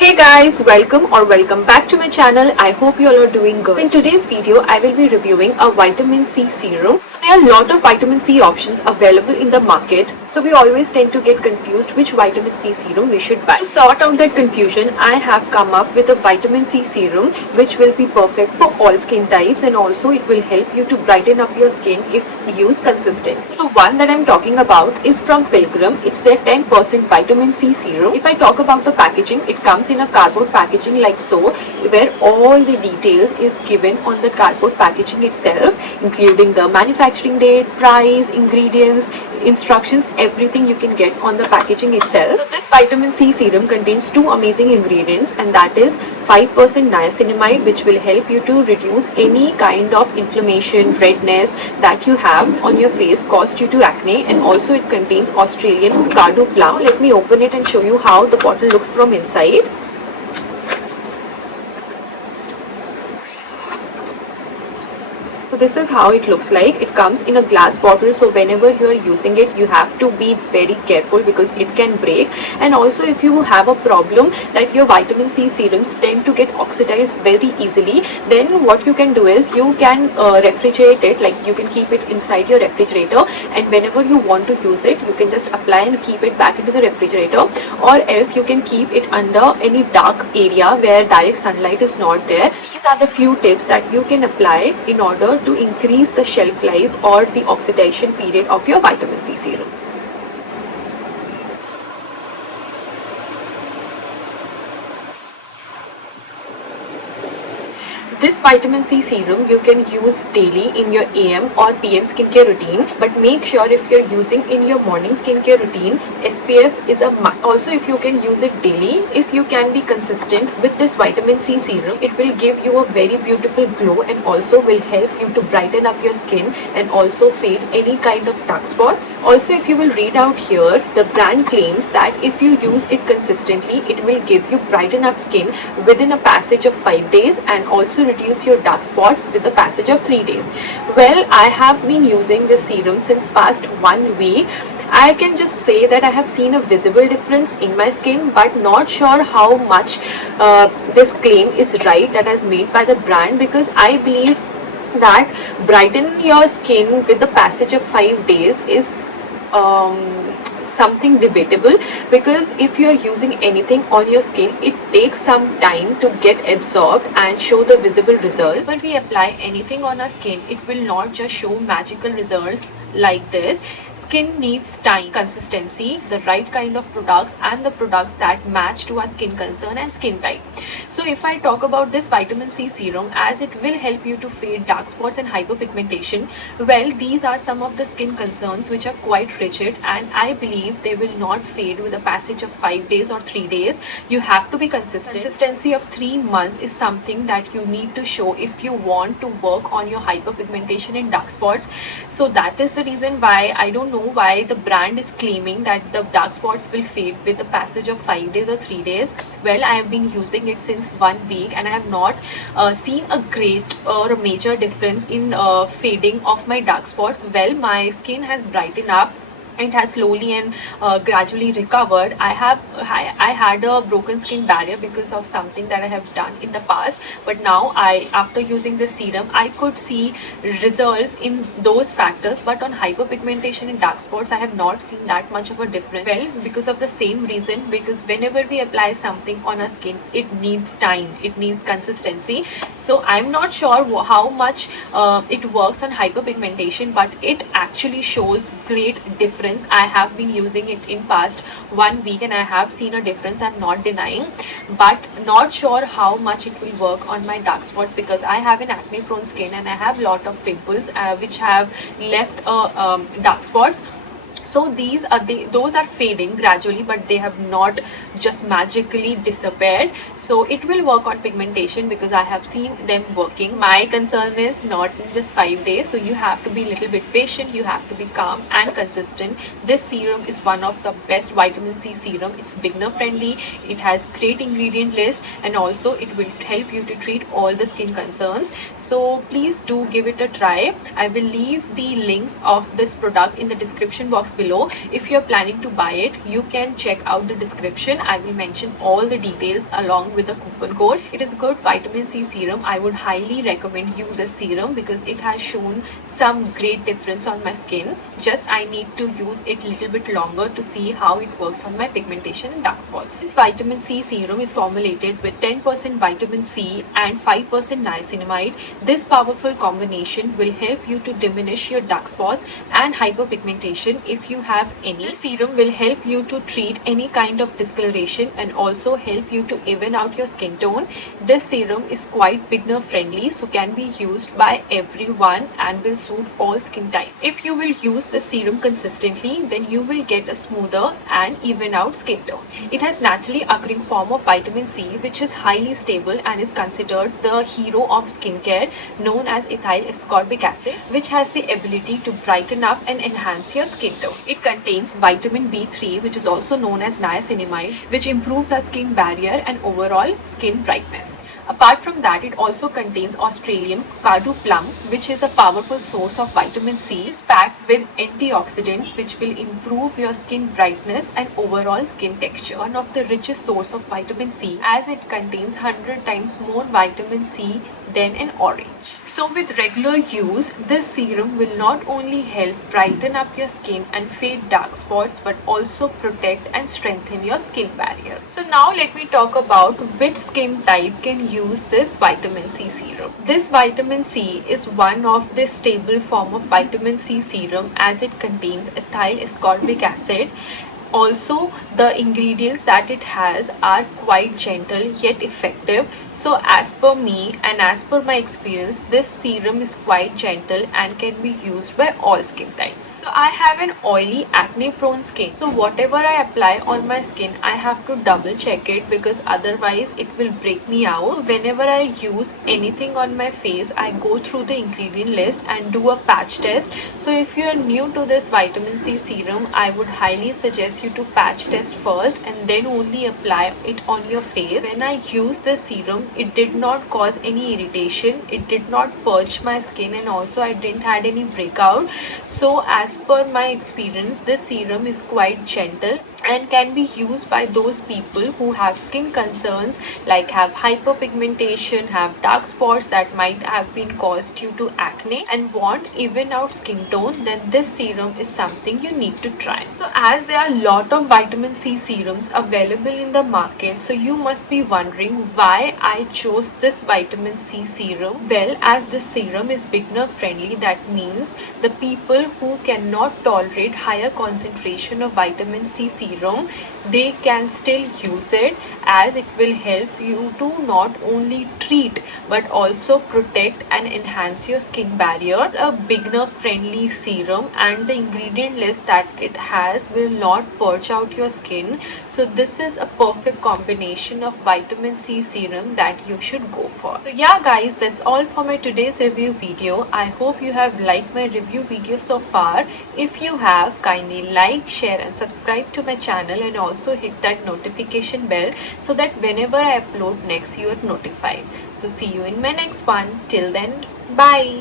Hey guys, welcome back to my channel. I hope you all are doing good. So in today's video, I will be reviewing a vitamin C serum. So there are a lot of vitamin C options available in the market. So we always tend to get confused which vitamin C serum we should buy. To sort out that confusion, I have come up with a vitamin C serum which will be perfect for all skin types, and also it will help you to brighten up your skin if used consistently. So the one that I'm talking about is from Pilgrim. It's their 10% vitamin C serum. If I talk about the packaging, it comes in a cardboard packaging like so, where all the details is given on the cardboard packaging itself, including the manufacturing date, price, ingredients, instructions, everything you can get on the packaging itself. So this vitamin C serum contains two amazing ingredients, and that is 5% niacinamide, which will help you to reduce any kind of inflammation, redness that you have on your face caused due to acne, and also it contains Australian Kakadu plum. Let me open it and show you how the bottle looks from inside. So this is how it looks like. It comes in a glass bottle, so whenever you are using it, you have to be very careful because it can break. And also, if you have a problem that your vitamin C serums tend to get oxidized very easily, then what you can do is you can refrigerate it, like you can keep it inside your refrigerator, and whenever you want to use it, you can just apply and keep it back into the refrigerator, or else you can keep it under any dark area where direct sunlight is not there. These are the few tips that you can apply in order to increase the shelf life or the oxidation period of your vitamin C serum. This vitamin C serum you can use daily in your AM or PM skincare routine, but make sure if you're using in your morning skincare routine, SPF is a must. Also, if you can use it daily, if you can be consistent with this vitamin C serum, it will give you a very beautiful glow and also will help you to brighten up your skin and also fade any kind of dark spots. Also, if you will read out here, the brand claims that if you use it consistently, it will give you brighten up skin within a passage of 5 days and also reduce your dark spots with the passage of 3 days. Well, I have been using this serum since past 1 week. I can just say that I have seen a visible difference in my skin, but not sure how much this claim is right that is made by the brand, because I believe that brighten your skin with the passage of 5 days is something debatable, because if you are using anything on your skin, it takes some time to get absorbed and show the visible results. When we apply anything on our skin, it will not just show magical results like this. Skin needs time, consistency, the right kind of products, and the products that match to our skin concern and skin type. So if I talk about this vitamin C serum, as it will help you to fade dark spots and hyperpigmentation, well, these are some of the skin concerns which are quite rigid, and I believe they will not fade with a passage of 5 days or 3 days. You have to be consistent. Consistency of 3 months is something that you need to show if you want to work on your hyperpigmentation and dark spots. So that is the reason why I don't know why the brand is claiming that the dark spots will fade with the passage of 5 days or 3 days. Well, I have been using it since 1 week and I have not seen a great or a major difference in fading of my dark spots. Well, my skin has brightened up. It has slowly and gradually recovered. I had a broken skin barrier because of something that I have done in the past, but now after using this serum, I could see results in those factors, but on hyperpigmentation and dark spots, I have not seen that much of a difference. Well, because of the same reason, because whenever we apply something on our skin, it needs time, it needs consistency. So I'm not sure how much it works on hyperpigmentation, but it actually shows great difference. I have been using it in past 1 week and I have seen a difference, I'm not denying, but not sure how much it will work on my dark spots, because I have an acne prone skin and I have lot of pimples which have left dark spots. So those are fading gradually, but they have not just magically disappeared. So it will work on pigmentation because I have seen them working. My concern is not in just 5 days, so you have to be a little bit patient, you have to be calm and consistent. This serum is one of the best vitamin C serum. It's beginner friendly, it has great ingredient list, and also it will help you to treat all the skin concerns. So please do give it a try. I will leave the links of this product in the description box box below. If you're planning to buy it, you can check out the description. I will mention all the details along with the coupon code. It is good vitamin C serum. I would highly recommend you this serum because it has shown some great difference on my skin. Just I need to use it little bit longer to see how it works on my pigmentation and dark spots. This vitamin C serum is formulated with 10% vitamin C and 5% niacinamide. This powerful combination will help you to diminish your dark spots and hyperpigmentation if you have any. This serum will help you to treat any kind of discoloration and also help you to even out your skin tone. This serum is quite beginner friendly, so can be used by everyone and will suit all skin types. If you will use the serum consistently, then you will get a smoother and even out skin tone. It has naturally occurring form of vitamin C, which is highly stable and is considered the hero of skincare, known as ethyl ascorbic acid, which has the ability to brighten up and enhance your skin tone. It contains vitamin B3, which is also known as niacinamide, which improves our skin barrier and overall skin brightness. Apart from that, it also contains Australian Kakadu Plum, which is a powerful source of vitamin C. It is packed with antioxidants which will improve your skin brightness and overall skin texture. One of the richest source of vitamin C, as it contains 100 times more vitamin C than an orange. So with regular use, this serum will not only help brighten up your skin and fade dark spots, but also protect and strengthen your skin barrier. So now let me talk about which skin type can use this vitamin C serum. This vitamin C is one of the stable form of vitamin C serum, as it contains ethyl ascorbic acid. Also, the ingredients that it has are quite gentle yet effective. So as per me and as per my experience, this serum is quite gentle and can be used by all skin types. So I have an oily, acne prone skin, so whatever I apply on my skin, I have to double check it because otherwise it will break me out. So whenever I use anything on my face, I go through the ingredient list and do a patch test. So if you are new to this vitamin C serum, I would highly suggest you to patch test first and then only apply it on your face. When I used this serum, it did not cause any irritation, it did not purge my skin, and also I didn't had any breakout. So as per my experience, this serum is quite gentle and can be used by those people who have skin concerns like have hyperpigmentation, have dark spots that might have been caused due to acne, and want even out skin tone. Then this serum is something you need to try. So as there are a lot of vitamin C serums available in the market, so you must be wondering why I chose this vitamin C serum. Well, as this serum is beginner friendly, that means the people who cannot tolerate higher concentration of vitamin C serum, they can still use it, as it will help you to not only treat but also protect and enhance your skin barrier. It's a beginner friendly serum and the ingredient list that it has will not purge out your skin. So this is a perfect combination of vitamin C serum that you should go for. So yeah guys, that's all for my today's review video. I hope you have liked my review video so far. If you have, kindly like, share and subscribe to my channel, and also hit that notification bell so that whenever I upload next, you are notified. So see you in my next one. Till then, bye.